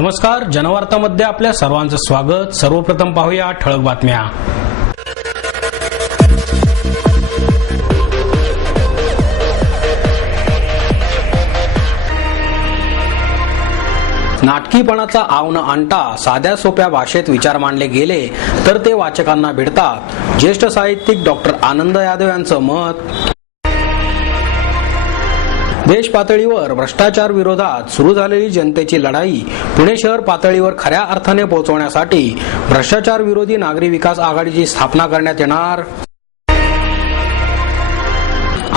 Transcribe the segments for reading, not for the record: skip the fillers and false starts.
नमस्कार, जनवार्तामध्ये आपल्या सर्वांचं स्वागत। सर्वप्रथम पाहूया ठळक बातम्या। नाटकीपणाचा आव न आणता साध्या सोप्या भाषेत विचार मांडले गेले तर ते वाचकांना भिडतात। ज्येष्ठ साहित्यिक डॉक्टर आनंद यादव यांचं मत। देश पातळीवर भ्रष्टाचार विरोधात सुरू झालेली जनतेची लढाई पुणे शहर पातळीवर खऱ्या अर्थाने पोहोचवण्यासाठी भ्रष्टाचार विरोधी नागरी विकास आघाडीची स्थापना करण्यात येणार।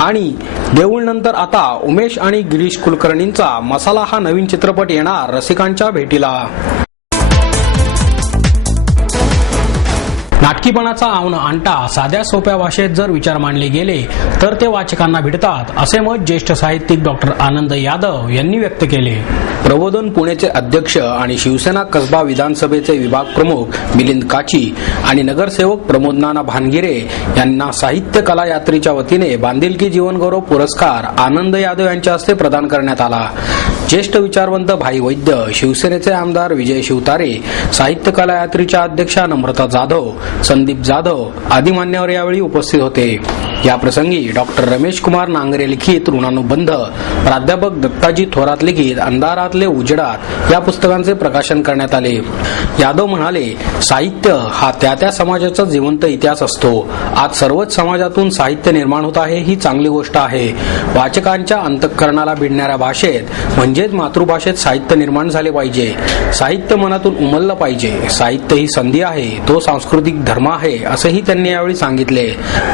आणि देऊळ नंतर आता उमेश आणि गिरीश कुलकर्णींचा मसाला हा नवीन चित्रपट येणार रसिकांच्या भेटीला। नाटकीपणाचा आव न आणता साध्या सोप्या भाषेत जर विचार मांडले गेले तर ते वाचकांना भिडतात, असे मत ज्येष्ठ साहित्यिक डॉक्टर आनंद यादव यांनी व्यक्त केले। प्रबोधन पुणेचे अध्यक्ष आणि शिवसेना कसबा विधानसभेचे विभाग प्रमुख मिलिंद काची आणि नगरसेवक प्रमोद नाना भानगिरे यांना साहित्य कला यात्रेच्या वतीने बांधिलकी जीवन गौरव पुरस्कार आनंद यादव यांच्या हस्ते प्रदान करण्यात आला। ज्येष्ठ विचारवंत भाई वैद्य, शिवसेनेचे आमदार विजय शिवतारे, साहित्य कला यात्रेच्या अध्यक्षा नम्रता जाधव, संदीप जाधव आदी मान्यवर यावेळी उपस्थित होते। या प्रसंगी डॉक्टर रमेश कुमार नांगरे लिखित ऋणानुबंध, प्राध्यापक दत्ताजी थोरात लिखित अंधारातले उजेडात या पुस्तकांचे प्रकाशन करण्यात आले। यादव म्हणाले, साहित्य हा त्या समाजाचा जिवंत इतिहास असतो। आज सर्वच समाजातून साहित्य निर्माण होत आहे ही चांगली गोष्ट आहे। वाचकांच्या अंतःकरणाला भिडणाऱ्या भाषेत म्हणजेच मातृभाषेत साहित्य निर्माण झाले पाहिजे। साहित्य मनातून उमललं पाहिजे। साहित्य ही संधी आहे, तो सांस्कृतिक धर्म आहे, असेही त्यांनी यावेळी सांगितले।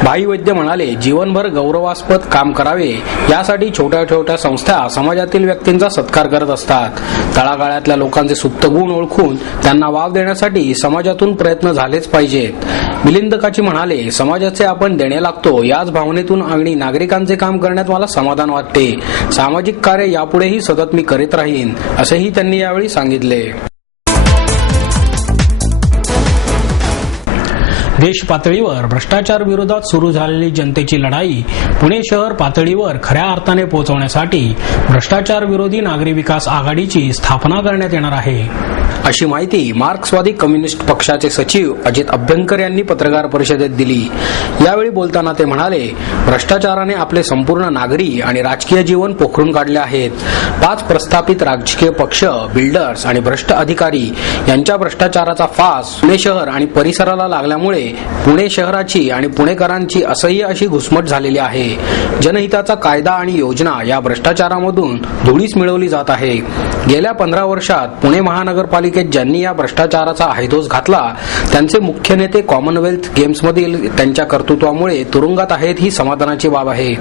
भाई वैद्य म्हणाले, जीवनभर गौरवास्पद काम करावे यासाठी छोट्या छोट्या संस्था समाजातील व्यक्तींचा सत्कार करत असतात। तळागाळातल्या लोकांचे सुप्त गुण ओळखून त्यांना वाव देण्यासाठी समाजातून प्रयत्न झालेच पाहिजेत। मिलिंद काची म्हणाले, समाजाचे आपण देणे लागतो याच भावनेतून आणि नागरिकांचे काम करण्यात मला समाधान वाटते। सामाजिक कार्य यापुढेही सतत मी करीत राहीन, असेही त्यांनी यावेळी सांगितले। देश पातळीवर भ्रष्टाचार विरोधात सुरू झालेली जनतेची लढाई पुणे शहर पातळीवर खऱ्या अर्थाने पोहोचवण्यासाठी भ्रष्टाचार विरोधी नागरी विकास आघाडीची स्थापना करण्यात येणार आहे, अशी माहिती मार्क्सवादी कम्युनिस्ट पक्षाचे सचिव अजित अभ्यंकर यांनी पत्रकार परिषदेत दिली। यावेळी बोलताना ते म्हणाले, भ्रष्टाचाराने आपले संपूर्ण नागरी आणि राजकीय जीवन पोखरून काढले आहेत। 5 प्रस्थापित राजकीय पक्ष, बिल्डर्स आणि भ्रष्ट अधिकारी यांच्या भ्रष्टाचाराचा फास पुणे शहर आणि परिसराला लागल्यामुळे पुणे शहराची आणि पुणेकरांची असह्य अशी घुसमट झालेली आहे। जनहिताचा कायदा आणि योजना या भ्रष्टाचारामधून धुळीस मिळवली जात आहे। गेल्या 15 वर्षात पुणे महानगरपालिकेत ज्यांनी या भ्रष्टाचाराचा हैदोस घातला त्यांचे मुख्य नेते कॉमनवेल्थ गेम्समधील त्यांच्या कर्तृत्वामुळे तुरुंगात आहेत ही समाधानाची बाब आहे।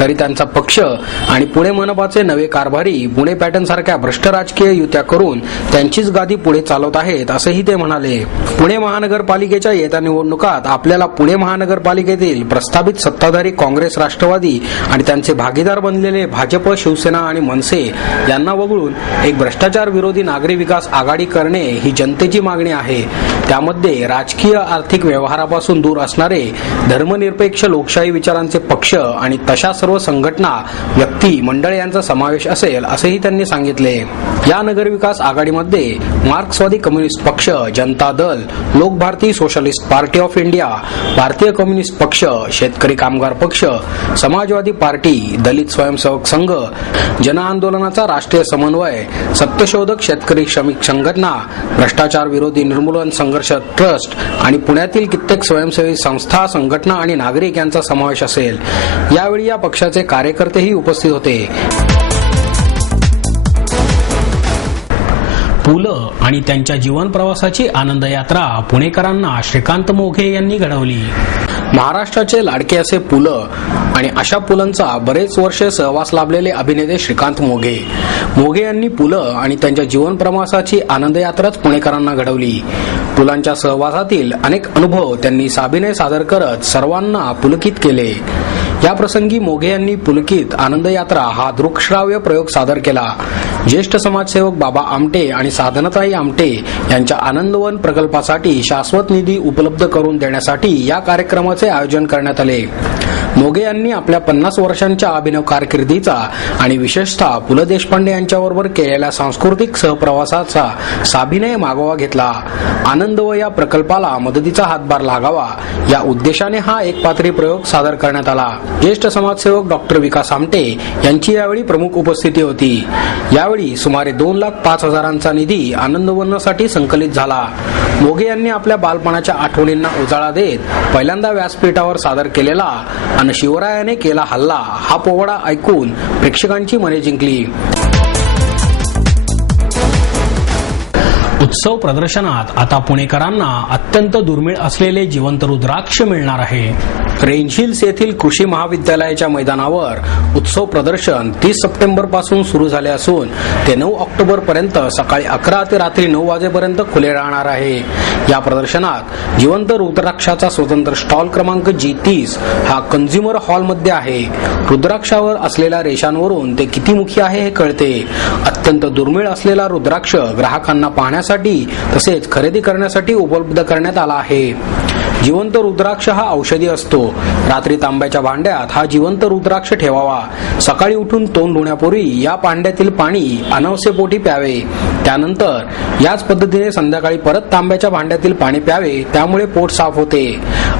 तरी त्यांचा पक्ष आणि पुणे मनपाचे नवे कारभारी पुणे पॅटर्न सारख्या भ्रष्ट राजकीय युत्या करून त्यांचीच गादी पुढे चालवत आहेत, असेही ते म्हणाले। पुणे महानगरपालिकेच्या येत्या निवडणुकात आपल्याला पुणे महानगरपालिकेतील प्रस्थापित सत्ताधारी काँग्रेस, राष्ट्रवादी आणि त्यांचे भागीदार बनलेले भाजप, शिवसेना आणि मनसे यांना वगळून एक भ्रष्टाचार विरोधी नागरी विकास आघाडी करणे ही जनतेची मागणी आहे। त्यामध्ये राजकीय आर्थिक व्यवहारापासून दूर असणारे धर्मनिरपेक्ष लोकशाही विचारांचे पक्ष आणि तशा सर्व संघटना, व्यक्ती, मंडळ यांचा समावेश असेल, असेही त्यांनी सांगितले। या नगरविकास आघाडीमध्ये मार्क्सवादी कम्युनिस्ट पक्ष, Janata Dal, Lok Bharati socialist party of India, भारतीय कम्युनिस्ट पक्ष, शेतकरी कामगार पक्ष, समाजवादी पार्टी, दलित स्वयंसेवक संघ, जन आंदोलनाचा राष्ट्रीय समन्वय, सत्यशोधक शेतकरी श्रमिक संघटना, भ्रष्टाचार विरोधी निर्मूलन संघर्ष ट्रस्ट आणि पुण्यातील कित्येक स्वयंसेवी संस्था, संघटना आणि नागरिक यांचा समावेश असेल। यावेळी या पक्षाचे कार्यकर्तेही उपस्थित होते। पु ल आणि त्यांच्या जीवन प्रवासाची आनंद यात्रा पुणेकरांना श्रीकांत मोघे यांनी घडवली। महाराष्ट्राचे लाडके असे पु ल आणि अशा पुलंचा बरेच वर्षे सहवास लाभलेले अभिनेते श्रीकांत मोघे यांनी पु ल आणि त्यांच्या जीवन प्रवासाची आनंद यात्राच पुणेकरांना घडवली। पुलांच्या सहवासातील अनेक अनुभव त्यांनी साभिनय सादर करत सर्वांना पुलकित केले। या प्रसंगी मोघे यांनी पुलकित आनंद यात्रा हा दृकश्राव्य प्रयोग सादर केला। ज्येष्ठ समाजसेवक बाबा आमटे आणि साधनताई आमटे यांच्या आनंदवन प्रकल्पासाठी शाश्वत निधी उपलब्ध करून देण्यासाठी या कार्यक्रमाचे आयोजन करण्यात आले। मोघे यांनी आपल्या 50 वर्षांच्या अभिनव कारकिर्दीचा आणि विशेषतः पु ल देशपांडे यांच्याबरोबर केलेल्या सांस्कृतिक सहप्रवासाचा साभिनय मागोवा घेतला. आनंद व या प्रकल्पाला मदतीचा हातभार लागावा या उद्देशाने हा एकपात्री प्रयोग सादर करण्यात आला. ज्येष्ठ समाजसेवक डॉक्टर विकास आमटे यांची यावेळी प्रमुख उपस्थिती होती. यावेळी सुमारे 2,05,000चा निधी आनंदवनासाठी संकलित झाला. मोघे यांनी आपल्या बालपणाच्या आठवणींना उजाळा देत पहिल्यांदा व्यासपीठावर सादर केलेला आणि शिवरायाने केला हल्ला हा पोवाडा ऐकून प्रेक्षकांची मने जिंकली. उत्सव प्रदर्शनात आता पुणेकरांना अत्यंत दुर्मिळ असलेले जिवंत रुद्राक्ष मिळणार आहे. रेंज हिल्स येथील कृषी महाविद्यालयाच्या मैदानावर उत्सव प्रदर्शन 30 सप्टेंबर पासून सुरू झाले असून ते 9 ऑक्टोबर पर्यंत सकाळी 11 ते रात्री 9 वाजेपर्यंत खुले राहणार आहे. या प्रदर्शनात जिवंत रुद्राक्षाचा स्वतंत्र स्टॉल क्रमांक G30 हा कंझ्युमर हॉलमध्ये आहे. रुद्राक्षावर असलेल्या रेषांवरून ते किती मुखी आहे हे कळते. अत्यंत दुर्मिळ असलेला रुद्राक्ष ग्राहकांना पाहण्यासाठी तसेच खरेदी करण्यासाठी उपलब्ध करण्यात आला आहे. जिवंत रुद्राक्ष हा औषधी असतो. रात्री तांब्याच्या भांड्यात हा जिवंत रुद्राक्ष ठेवावा. सकाळी उठून तोंड धुण्यापूर्वी या भांड्यातील पाणी अनवसेपोटी प्यावे. त्यानंतर याच पद्धतीने संध्याकाळी परत तांब्याच्या भांड्यातील पाणी प्यावे. त्यामुळे पोट साफ होते.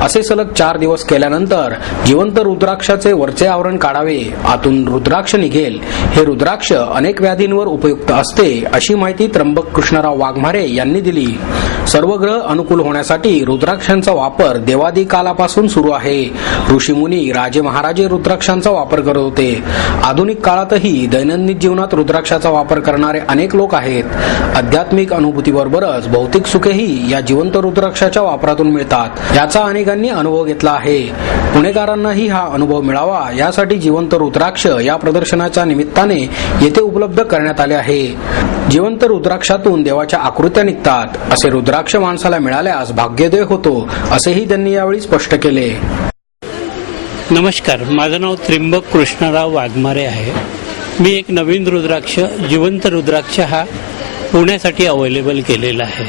असे सलग 4 दिवस केल्यानंतर जिवंत रुद्राक्षाचे वरचे आवरण काढावे. आतून रुद्राक्ष निघेल. हे रुद्राक्ष अनेक व्याधींवर उपयुक्त असते अशी माहिती त्र्यंबक कृष्णराव वाघमारे यांनी दिली. सर्व ग्रह अनुकूल होण्यासाठी रुद्राक्षांचा वापर देवादी कालापासून सुरू आहे. ऋषीमुनी राजे महाराजे रुद्राक्षांचा वापर करत होते. आधुनिक काळातही दैनंदिन जीवनात रुद्राक्षाचा वापर करणारे अनेक लोक आहेत. आध्यात्मिक अनुभूतीबरोबरच भौतिक सुखेही या जिवंत रुद्राक्षाच्या वापरातून मिळतात. याचा अनेकांनी अनुभव घेतला आहे. पुणेकरांनाही हा अनुभव मिळावा यासाठी जिवंत रुद्राक्ष या प्रदर्शनाच्या निमित्ताने येथे उपलब्ध करण्यात आले आहे. जिवंत रुद्राक्षातून देवाच्या आकृत्या निघतात. असे रुद्राक्ष माणसाला मिळाल्यास भाग्योदय होतो असेही त्यांनी यावेळी स्पष्ट केले. नमस्कार, माझं नाव त्र्यंबक कृष्णराव वाघमारे आहे. मी एक नवीन रुद्राक्ष जिवंत रुद्राक्ष हा पुण्यासाठी अवेलेबल केलेला आहे.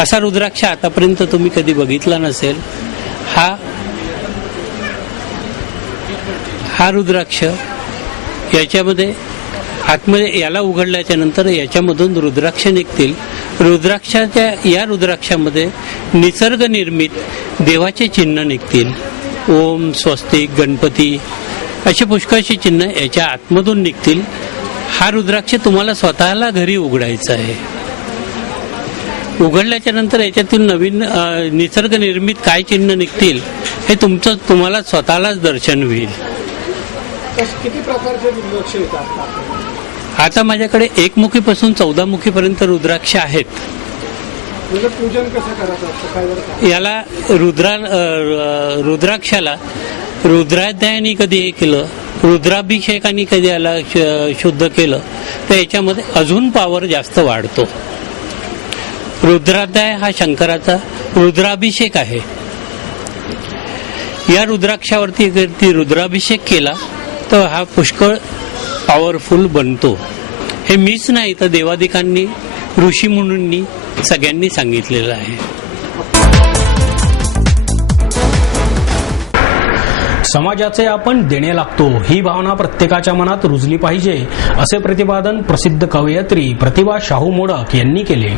असा रुद्राक्ष आतापर्यंत तुम्ही कधी बघितला नसेल. हा रुद्राक्ष याच्यामध्ये आतमध्ये याला उघडल्याच्या नंतर याच्यामधून रुद्राक्ष निघतील. या रुद्राक्षामध्ये निसर्ग निर्मित देवाचे चिन्ह निघतील. ओम, स्वस्तिक, गणपती असे पुष्कळशी चिन्ह याच्या आतमधून निघतील. हा रुद्राक्ष तुम्हाला स्वतःला घरी उघडायचा आहे. उघडल्याच्या नंतर याच्यातून नवीन निसर्ग निर्मित काय चिन्ह निघतील हे तुम्हाला स्वतःलाच दर्शन होईल. किती प्रकारचे रुद्राक्ष येतात? आता माझ्याकडे 1 मुखीपासून 14 मुखीपर्यंत रुद्राक्ष आहेत. पूजन कसं करायचं? याला रुद्राक्षाला रुद्राध्यायाने कधी हे केलं, रुद्राभिषेकाने कधी याला शुद्ध केलं तर याच्यामध्ये अजून पॉवर जास्त वाढतो. रुद्राध्याय हा शंकराचा रुद्राभिषेक आहे. या रुद्राक्षावरती रुद्राभिषेक केला तर हा पुष्कळ पॉवरफुल बनतो. हे मीच नाही तर देवादिकांनी, ऋषीमुनींनी सगळ्यांनी सांगितलेलं आहे. समाजाचे आपण देणे लागतो ही भावना प्रत्येकाच्या मनात रुजली पाहिजे असे प्रतिपादन प्रसिद्ध कवयित्री प्रतिभा शाहू मोडक यांनी केले.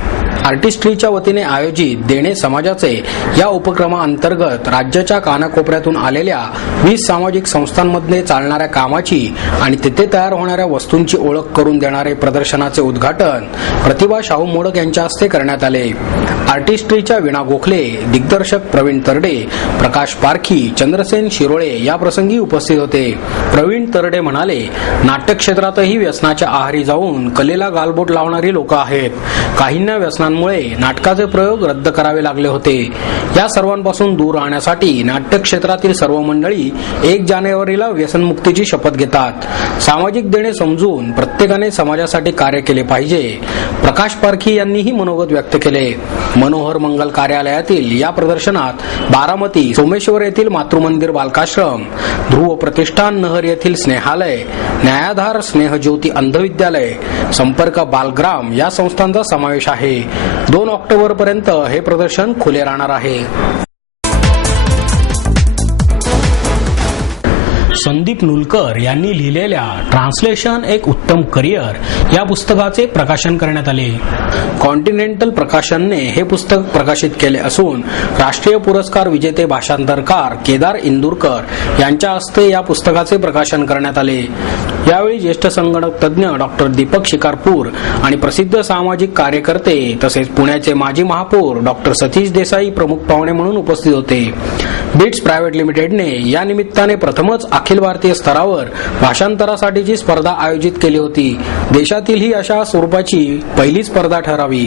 आर्टिस्ट्रीच्या वतीने आयोजित देणे समाजाचे या उपक्रमाअंतर्गत राज्याच्या कानाकोपऱ्यातून आलेल्या 20 सामाजिक संस्थांमध्ये चालणाऱ्या कामाची आणि तिथे तयार होणाऱ्या वस्तूंची ओळख करून देणारे प्रदर्शनाचे उद्घाटन प्रतिभा शाहू मोडक यांच्या हस्ते करण्यात आले. आर्टिस्ट्रीच्या वीणा गोखले, दिग्दर्शक प्रवीण तरडे, प्रकाश पारखी, चंद्रसेन शिरोळे या प्रसंगी उपस्थित होते. प्रवीण तरडे म्हणाले, नाट्य क्षेत्रातही व्यसनाच्या आहारी जाऊन कलेला गालबोट लावणारी लोक आहेत. काहींना व्यसनांमुळे नाटकाचे प्रयोग रद्द करावे लागले होते. या सर्वांपासून दूर राहण्यासाठी नाट्य क्षेत्रातील सर्व मंडळी 1 जानेवारीला व्यसनमुक्तीची शपथ घेतात. सामाजिक देणे समजून प्रत्येकाने समाजासाठी कार्य केले पाहिजे. प्रकाश पारखी यांनीही मनोगत व्यक्त केले. मनोहर मंगल कार्यालयातील या प्रदर्शनात बारामती, सोमेश्वर येथील मातृमंदिर बालकाश्रम, ध्रुव प्रतिष्ठान नहर येथील स्नेहालय, न्यायाधार स्नेहज्योती अंधविद्यालय, संपर्क बालग्राम या संस्थांचा समावेश आहे. 2 ऑक्टोबर पर्यंत हे प्रदर्शन खुले राहणार आहे. संदीप नुलकर यांनी लिहिलेल्या ट्रान्सलेशन एक उत्तम करिअर या पुस्तकाचे प्रकाशन करण्यात आले. कॉन्टिनेंटल प्रकाशनने हे पुस्तक प्रकाशित केले असून राष्ट्रीय पुरस्कार विजेते भाषांतरकार केदार इंदुरकर यांच्या हस्ते या पुस्तकाचे प्रकाशन करण्यात आले. यावेळी ज्येष्ठ संगणक तज्ज्ञ डॉक्टर दीपक शिकारपूर आणि प्रसिद्ध सामाजिक कार्यकर्ते तसेच पुण्याचे माजी महापौर डॉक्टर सतीश देसाई प्रमुख पाहुणे म्हणून उपस्थित होते. बिट्स प्रायव्हेट लिमिटेडने या निमित्ताने प्रथमच अखिल भारतीय स्तरावर भाषांतरासाठीची स्पर्धा आयोजित केली होती. देशातील ही अशा स्वरूपाची पहिली स्पर्धा ठरावी.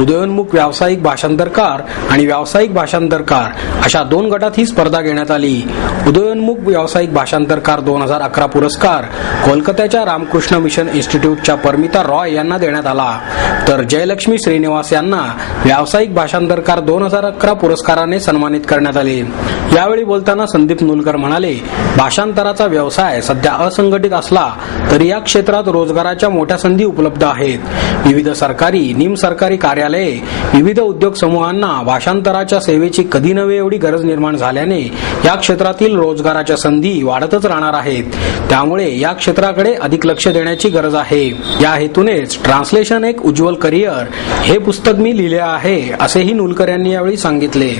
उदयोन्मुख व्यावसायिक भाषांतरकार आणि व्यावसायिक भाषांतरकार अशा 2 गटात ही स्पर्धा घेण्यात आली. उदयोन्मुख व्यावसायिक भाषांतरकार 2011 पुरस्कार कोलकात्याच्या रामकृष्ण मिशन इन्स्टिट्यूटच्या परमिता रॉय यांना देण्यात आला, तर जयलक्ष्मी श्रीनिवास यांना व्यावसायिक भाषांतरकार 2011 पुरस्काराने सन्मानित करण्यात आले. यावेळी बोलताना संदीप नुलकर म्हणाले, भाषांतराचा व्यवसाय सध्या असंघटित असला तरी या क्षेत्रात रोजगाराच्या मोठ्या संधी उपलब्ध आहेत. विविध सरकारी निमसरकारी कार्यालये विविध उद्योग समूहांना भाषांतराच्या सेवेची कधी नव्हे एवढी गरज निर्माण झाल्याने या क्षेत्रातील रोजगाराच्या संधी वाढतच राहणार आहेत. त्यामुळे या क्षेत्राकडे अधिक लक्ष देण्याची गरज आहे. या हेतूनेच ट्रान्सलेशन एक उज्ज्वल करिअर हे पुस्तक मी लिहिले आहे, असेही नुलकर यांनी यावेळी सांगितले.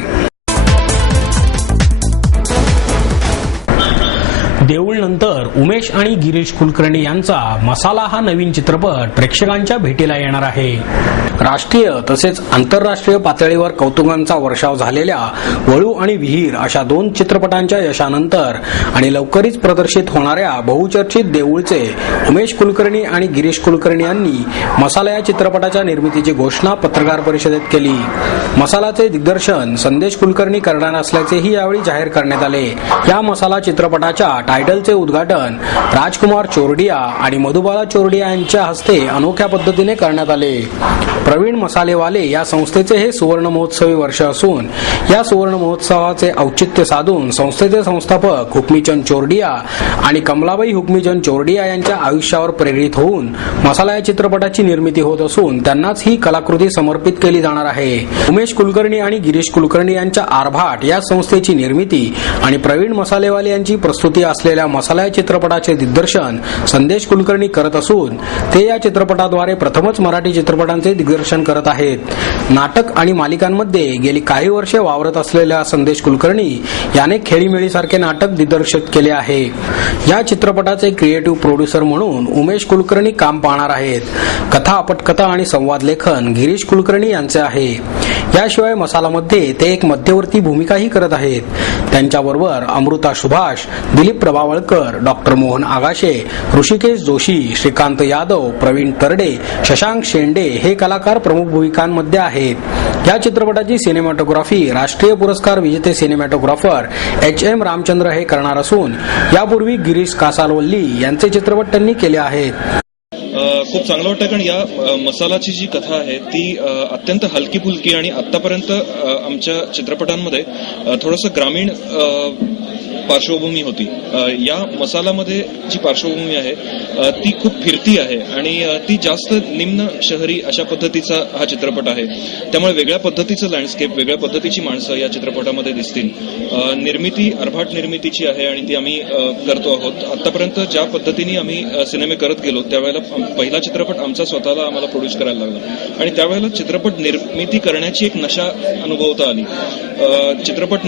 देऊळ नंतर उमेश आणि गिरीश कुलकर्णी यांचा मसाला हा नवीन चित्रपट प्रेक्षकांच्या भेटीला येणार आहे. राष्ट्रीय तसेच आंतरराष्ट्रीय पातळीवर कौतुकांचा वर्षाव झालेल्या वळू आणि विहीर अशा 2 चित्रपटांच्या यशानंतर आणि लवकरच प्रदर्शित होणाऱ्या बहुचर्चित देऊळचे उमेश कुलकर्णी आणि गिरीश कुलकर्णी यांनी मसाला या चित्रपटाच्या निर्मितीची घोषणा पत्रकार परिषदेत केली. मसालाचे दिग्दर्शन संदेश कुलकर्णी करणार असल्याचेही यावेळी जाहीर करण्यात आले. या मसाला चित्रपटाच्या टायटलचे उद्घाटन राजकुमार चोरडिया आणि मधुबाला चोरडिया यांच्या हस्ते अनोख्या पद्धतीने करण्यात आले. प्रवीण मसालेवाले या संस्थेचे हे सुवर्ण महोत्सवी वर्ष असून या सुवर्ण महोत्सवाचे औचित्य साधून संस्थेचे संस्थापक हुकमीचंद चोरडिया आणि कमलाबाई हुकमीचंद चोरडिया यांच्या आयुष्यावर प्रेरित होऊन मसाला या चित्रपटाची निर्मिती होत असून त्यांनाच ही कलाकृती समर्पित केली जाणार आहे. उमेश कुलकर्णी आणि गिरीश कुलकर्णी यांच्या आरभाट या संस्थेची निर्मिती आणि प्रवीण मसालेवाले यांची प्रस्तुती असलेल्या मसाला या चित्रपटाचे दिग्दर्शन संदेश कुलकर्णी करत असून ते या चित्रपटाद्वारे प्रथमच मराठी चित्रपटांचे दिग्दर्शन करत आहेत. नाटक आणि मालिकांमध्ये गेली काही वर्षे वावरत असलेल्या संदेश कुलकर्णी याने खेळीमेळीसारखे नाटक दिग्दर्शित केले आहे. या चित्रपटाचे क्रिएटिव्ह प्रोड्युसर म्हणून उमेश कुलकर्णी काम पाहणार आहेत. कथा, पटकथा आणि संवाद लेखन गिरीश कुलकर्णी यांचे आहे. याशिवाय मसालामध्ये ते एक मध्यवर्ती भूमिकाही करत आहेत. त्यांच्याबरोबर अमृता सुभाष, दिलीप प्रभावळकर, डॉक्टर मोहन आगाशे, ऋषिकेश जोशी, श्रीकांत यादव, प्रवीण तरडे, शशांक शेंडे हे कलाकार प्रमुख भूमिकांमध्ये आहेत. या चित्रपटाची सिनेमॅटोग्राफी राष्ट्रीय पुरस्कार विजेते सिनेमॅटोग्राफर HM रामचंद्र हे करणार असून यापूर्वी गिरीश कासालवल्ली यांचे चित्रपट त्यांनी केले आहेत. खूप चांगलं वाटतं कारण या मसालाची जी कथा आहे ती अत्यंत हलकी फुलकी आणि आतापर्यंत आमच्या चित्रपटांमध्ये थोडंसं ग्रामीण पार्श्वभूमी होती. या मसालामध्ये जी पार्श्वभूमी आहे ती खूप फिरती आहे आणि ती जास्त निम्न शहरी अशा पद्धतीचा हा चित्रपट आहे. त्यामुळे वेगळ्या पद्धतीचं लँडस्केप, वेगळ्या पद्धतीची माणसं या चित्रपटामध्ये दिसतील. निर्मिती अर्भाट निर्मितीची आहे आणि ती आम्ही करतो आहोत. आतापर्यंत ज्या पद्धतीने आम्ही सिनेमे करत गेलो त्यावेळेला पहिला चित्रपट आमचा स्वतःला आम्हाला प्रोड्यूस करायला लागला आणि त्यावेळेला चित्रपट निर्मिती करण्याची एक नशा अनुभवता आली. चित्रपट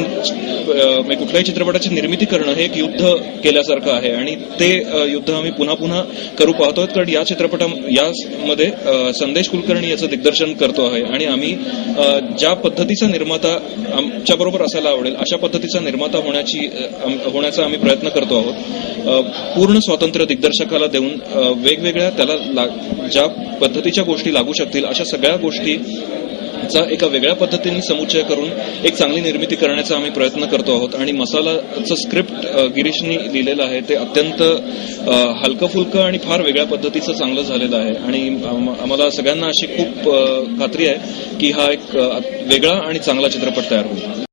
कुठल्याही चित्रपटाची निर्मिती करणं हे एक युद्ध केल्यासारखं आहे आणि ते युद्ध आम्ही पुन्हा पुन्हा करू पाहतो. कारण या यामध्ये संदेश कुलकर्णी याचं दिग्दर्शन करतो आहे आणि आम्ही ज्या पद्धतीचा निर्माता आमच्याबरोबर असायला आवडेल अशा पद्धतीचा निर्माता होण्याचा आम्ही प्रयत्न करतो आहोत. पूर्ण स्वातंत्र्य दिग्दर्शकाला देऊन वेगवेगळ्या त्याला ज्या पद्धतीच्या गोष्टी लागू शकतील अशा सगळ्या गोष्टी चा एका वेगळ्या पद्धतीने समुच्चय करून एक चांगली निर्मिती करण्याचा आम्ही प्रयत्न करतो आहोत. आणि मसालाचं स्क्रिप्ट गिरीशनी लिहिलेलं आहे ते अत्यंत हलकं फुलकं आणि फार वेगळ्या पद्धतीचं चांगलं झालेलं आहे आणि आम्हाला सगळ्यांना अशी खूप खात्री आहे की हा एक वेगळा आणि चांगला चित्रपट तयार होईल.